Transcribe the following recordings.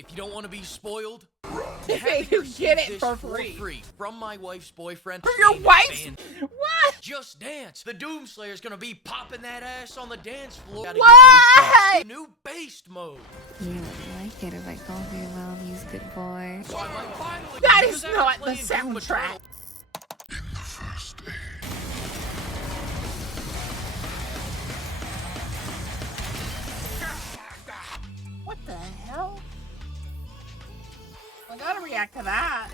if you don't want to be spoiled. You get it for free. From my wife's boyfriend. From your wife's? What? Just Dance. The Doomslayer's gonna be popping that ass on the dance floor. What? New based mode. You would like it if I called you Mommy's good boy. So I might finally That is not the soundtrack. In the first day. What the hell? I gotta react to that.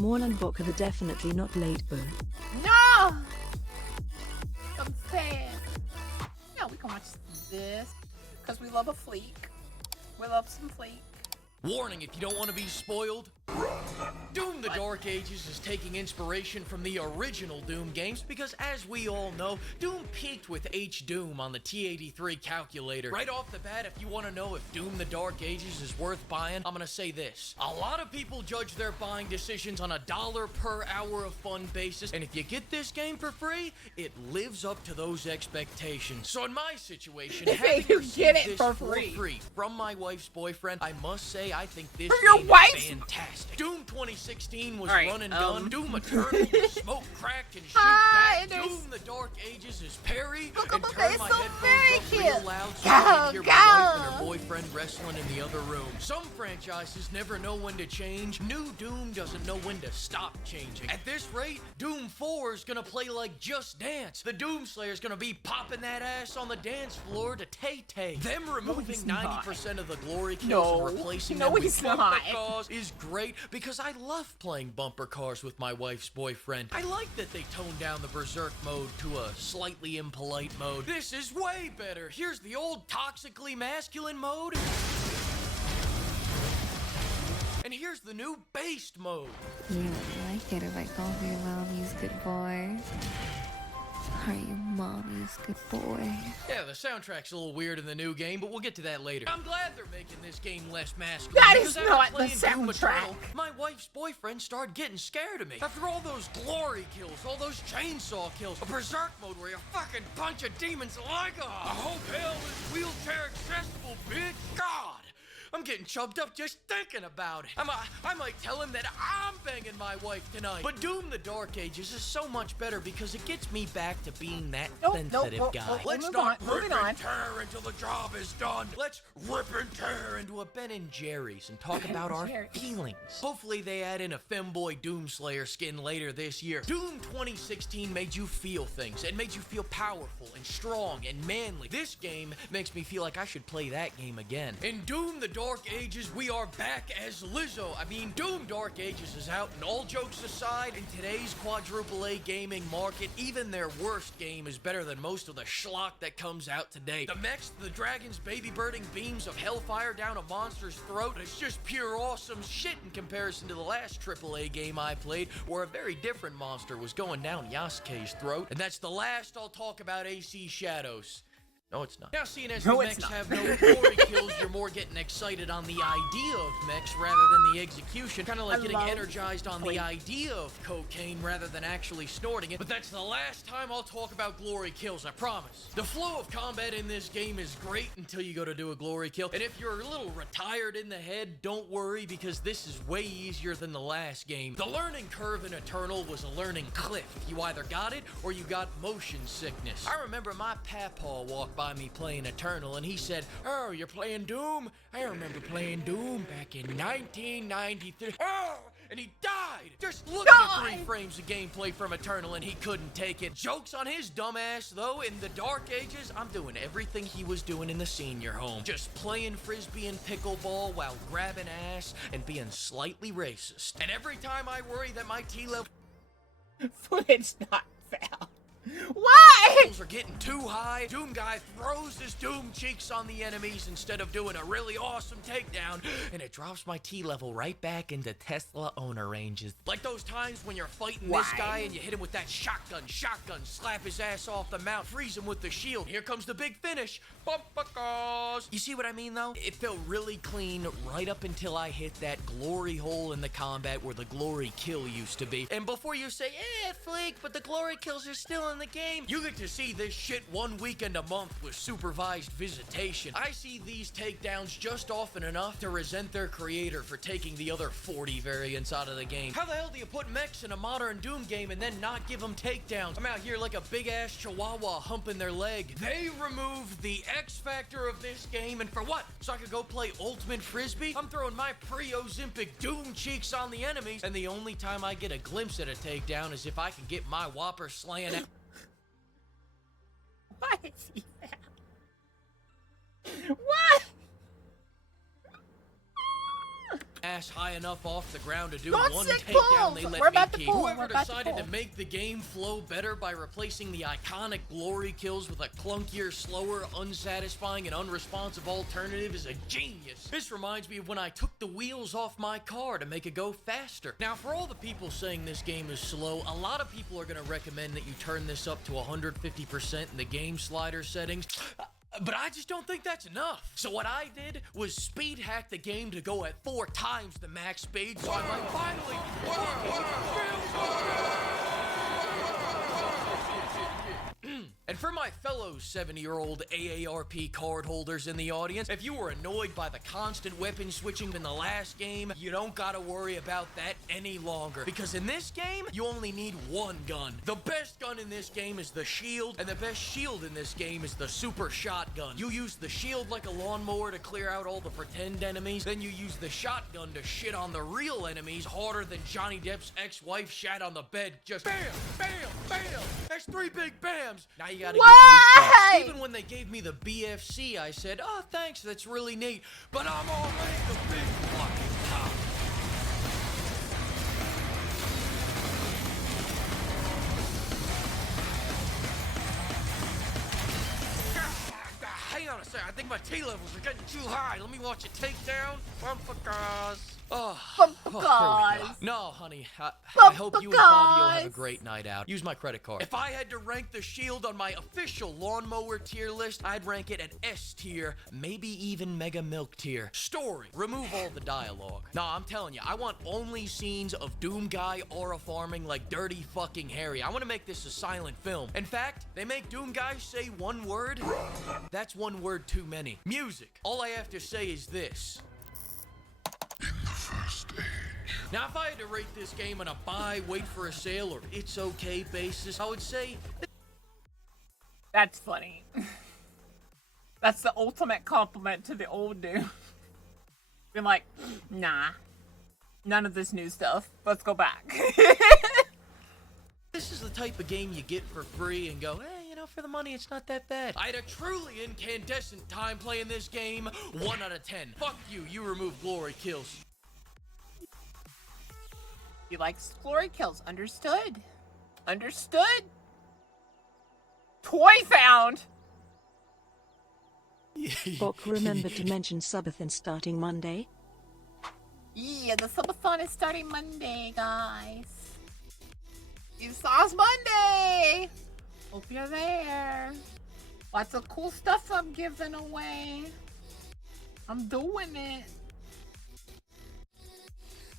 Morn and Book are definitely not late, boo. No! I'm sad. Yeah, we can watch this because we love a Fleek. We love some Fleek. Warning, if you don't want to be spoiled. Doom the Dark Ages is taking inspiration from the original Doom games because, as we all know, Doom peaked with H-Doom on the T83 calculator. Right off the bat, if you want to know if Doom the Dark Ages is worth buying, I'm gonna say this. A lot of people judge their buying decisions on a $1 per hour of fun basis, and if you get this game for free, it lives up to those expectations. So in my situation, having You received get it this for free from my wife's boyfriend, I must say I think this From your game wife's? is fantastic. Doom 2016 was Alright, run and gun. Doom Eternal was smoke, crack, and shoot Hi, back. Doom the Dark Ages is parry Look, and look, turn it's my so headphones very up cute. real loud so I can hear Go, my wife and her go. boyfriend wrestling in the other room. Some franchises never know when to change. New Doom doesn't know when to stop changing. At this rate, Doom 4 is gonna play like Just Dance. The Doomslayer's gonna be popping that ass on the dance floor to Tay-Tay. Them removing he's not. 90% of the glory kills No. and replacing No, them with he's bumper not. cars is great because I love playing bumper cars with my wife's boyfriend. I like that they toned down the berserk mode to a slightly impolite mode. This is way better. Here's the old toxically masculine mode. And here's the new based mode. You would like it if I called you Mommy's good boy. Are you Mommy's good boy? Yeah, the soundtrack's a little weird in the new game, but we'll get to that later. I'm glad they're making this game less masculine. That because is after not the playing Doom soundtrack. Eternal, my wife's boyfriend started getting scared of me. After all those glory kills, all those chainsaw kills, a berserk mode where you fucking punch a demon's leg off. I hope hell is wheelchair accessible, bitch. God! I'm getting chubbed up just thinking about it. I might tell him that I'm banging my wife tonight. But Doom the Dark Ages is so much better because it gets me back to being that sensitive guy. Let's move not on, moving on. tear until the job is done. Let's rip and tear into a Ben and Jerry's and talk about our Jerry's. feelings. Hopefully they add in a femboy Doomslayer skin later this year. Doom 2016 made you feel things. It made you feel powerful and strong and manly. This game makes me feel like I should play that game again. In Doom the Dark Ages, we are back as Lizzo. I mean, Doom Dark Ages is out, and all jokes aside, in today's quadruple A gaming market, even their worst game is better than most of the schlock that comes out today. The mechs, the dragons, baby birding beams of hellfire down a monster's throat, it's just pure awesome shit in comparison to the last AAA game I played, where a very different monster was going down Yasuke's throat. And that's the last I'll talk about AC Shadows. No, it's not. Now, seeing as the mechs have no glory kills, you're more getting excited on the idea of mechs rather than the execution. Kind of like getting energized on the idea of cocaine rather than actually snorting it. But that's the last time I'll talk about glory kills, I promise. The flow of combat in this game is great until you go to do a glory kill. And if you're a little retired in the head, don't worry because this is way easier than the last game. The learning curve in Eternal was a learning cliff. You either got it or you got motion sickness. I remember my papaw walked by me playing Eternal and he said, "Oh, you're playing Doom? I remember playing Doom back in 1993. Oh!" And he died! Just look at the 3 frames of gameplay from Eternal and he couldn't take it. Joke's on his dumbass, though. In the Dark Ages, I'm doing everything he was doing in the senior home. Just playing frisbee and pickleball while grabbing ass and being slightly racist. And every time I worry that my T-level Footage not found. Why? are getting too high, Doom Guy throws his Doom cheeks on the enemies instead of doing a really awesome takedown, and it drops my T level right back into Tesla owner ranges. Like those times when you're fighting this guy and you hit him with that shotgun, slap his ass off the mount, freeze him with the shield. Here comes the big finish. Bumpa. You see what I mean, though? It felt really clean right up until I hit that glory hole in the combat where the glory kill used to be. And before you say, Fleek, but the glory kills are still in in the game, you get to see this shit 1 weekend a month with supervised visitation. I see these takedowns just often enough to resent their creator for taking the other 40 variants out of the game. How the hell do you put mechs in a modern Doom game and then not give them takedowns? I'm out here like a big ass chihuahua humping their leg. They removed the X factor of this game, and for what? So I could go play Ultimate Frisbee? I'm throwing my pre-Ozempic Doom cheeks on the enemies, and the only time I get a glimpse at a takedown is if I can get my whopper slaying it. Why is he that? What? Ass high enough off the ground to do Don't one sick takedown, balls. they let We're me about to keep. pull. Whoever We're about to decided to pull. make the game flow better by replacing the iconic glory kills with a clunkier, slower, unsatisfying, and unresponsive alternative is a genius. This reminds me of when I took the wheels off my car to make it go faster. Now, for all the people saying this game is slow, a lot of people are going to recommend that you turn this up to 150% in the game slider settings. But I just don't think that's enough. So what I did was speed hack the game to go at 4 times the max speed, so I might finally... And for my fellow 70-year-old AARP card holders in the audience, if you were annoyed by the constant weapon switching in the last game, you don't gotta worry about that any longer. Because in this game, you only need one gun. The best gun in this game is the shield, and the best shield in this game is the super shotgun. You use the shield like a lawnmower to clear out all the pretend enemies, then you use the shotgun to shit on the real enemies harder than Johnny Depp's ex-wife shat on the bed. Just BAM! BAM! BAM! That's 3 big BAMs! Now you gotta get moved fast. Even when they gave me the BFC, I said, oh, thanks, that's really neat, but I'm already the big fucking top. Hang on a second, I think my T levels are getting too high. Let me watch it take down. Motherfuckers. Oh, here we go. No, honey, I hope you and Fabio have a great night out. Use my credit card. If I had to rank the shield on my official lawnmower tier list, I'd rank it at S tier, maybe even Mega Milk tier. Story, remove all the dialogue. Nah, I'm telling you, I want only scenes of Doom Guy aura farming like Dirty fucking Harry. I want to make this a silent film. In fact, they make Doom Guy say one word. That's one word too many. Music. All I have to say is this. In the first age. Now, if I had to rate this game on a buy, wait for a sale, or it's okay basis, I would say... That's funny. That's the ultimate compliment to the old dude. Been like, nah. None of this new stuff. Let's go back. This is the type of game you get for free and go, hey, you know, for the money, it's not that bad. I had a truly incandescent time playing this game. 1 out of 10. Fuck you, you remove glory kills. He likes glory kills. Understood. Understood. Toy found. Bok remembered to mention Subathon starting Monday. Yeah, the Subathon is starting Monday, guys. It's Sauce Monday. Hope you're there. Lots of cool stuff I'm giving away. I'm doing it.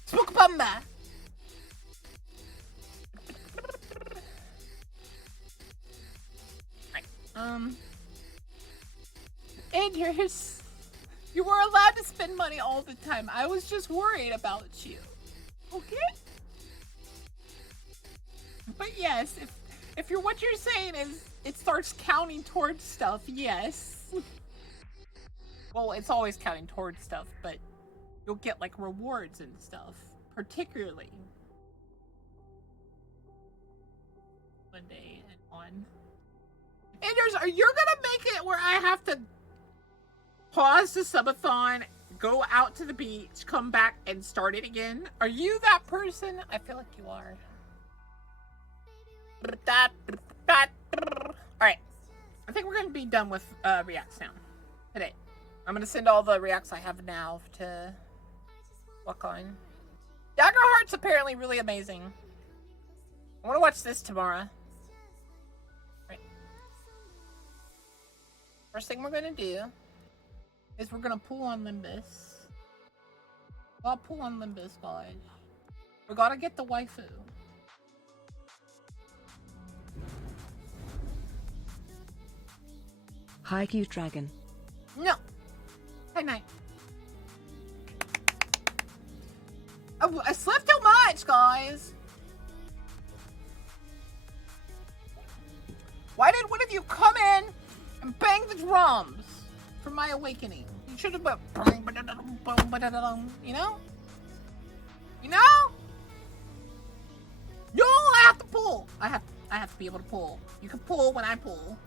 Smoke Bamba. And you were allowed to spend money all the time. I was just worried about you. Okay? But yes, if what you're saying is it starts counting towards stuff, yes. Well, it's always counting towards stuff, but you'll get like rewards and stuff, particularly Monday and on. Anders, are you gonna make it where I have to pause the subathon, go out to the beach, come back, and start it again? Are you that person? I feel like you are. Alright. I think we're gonna be done with reacts now. Today. I'm gonna send all the reacts I have now to work on. Daggerheart's apparently really amazing. I wanna watch this tomorrow. First thing we're gonna do is we're gonna pull on Limbus. I'll pull on Limbus, guys. We gotta get the waifu. Haikyuu Dragon. No. Hey, night. I slept too much, guys. Why did one of you come in and bang the drums for my awakening? You should have went, you know? You know? You'll have to pull. I have to be able to pull. You can pull when I pull.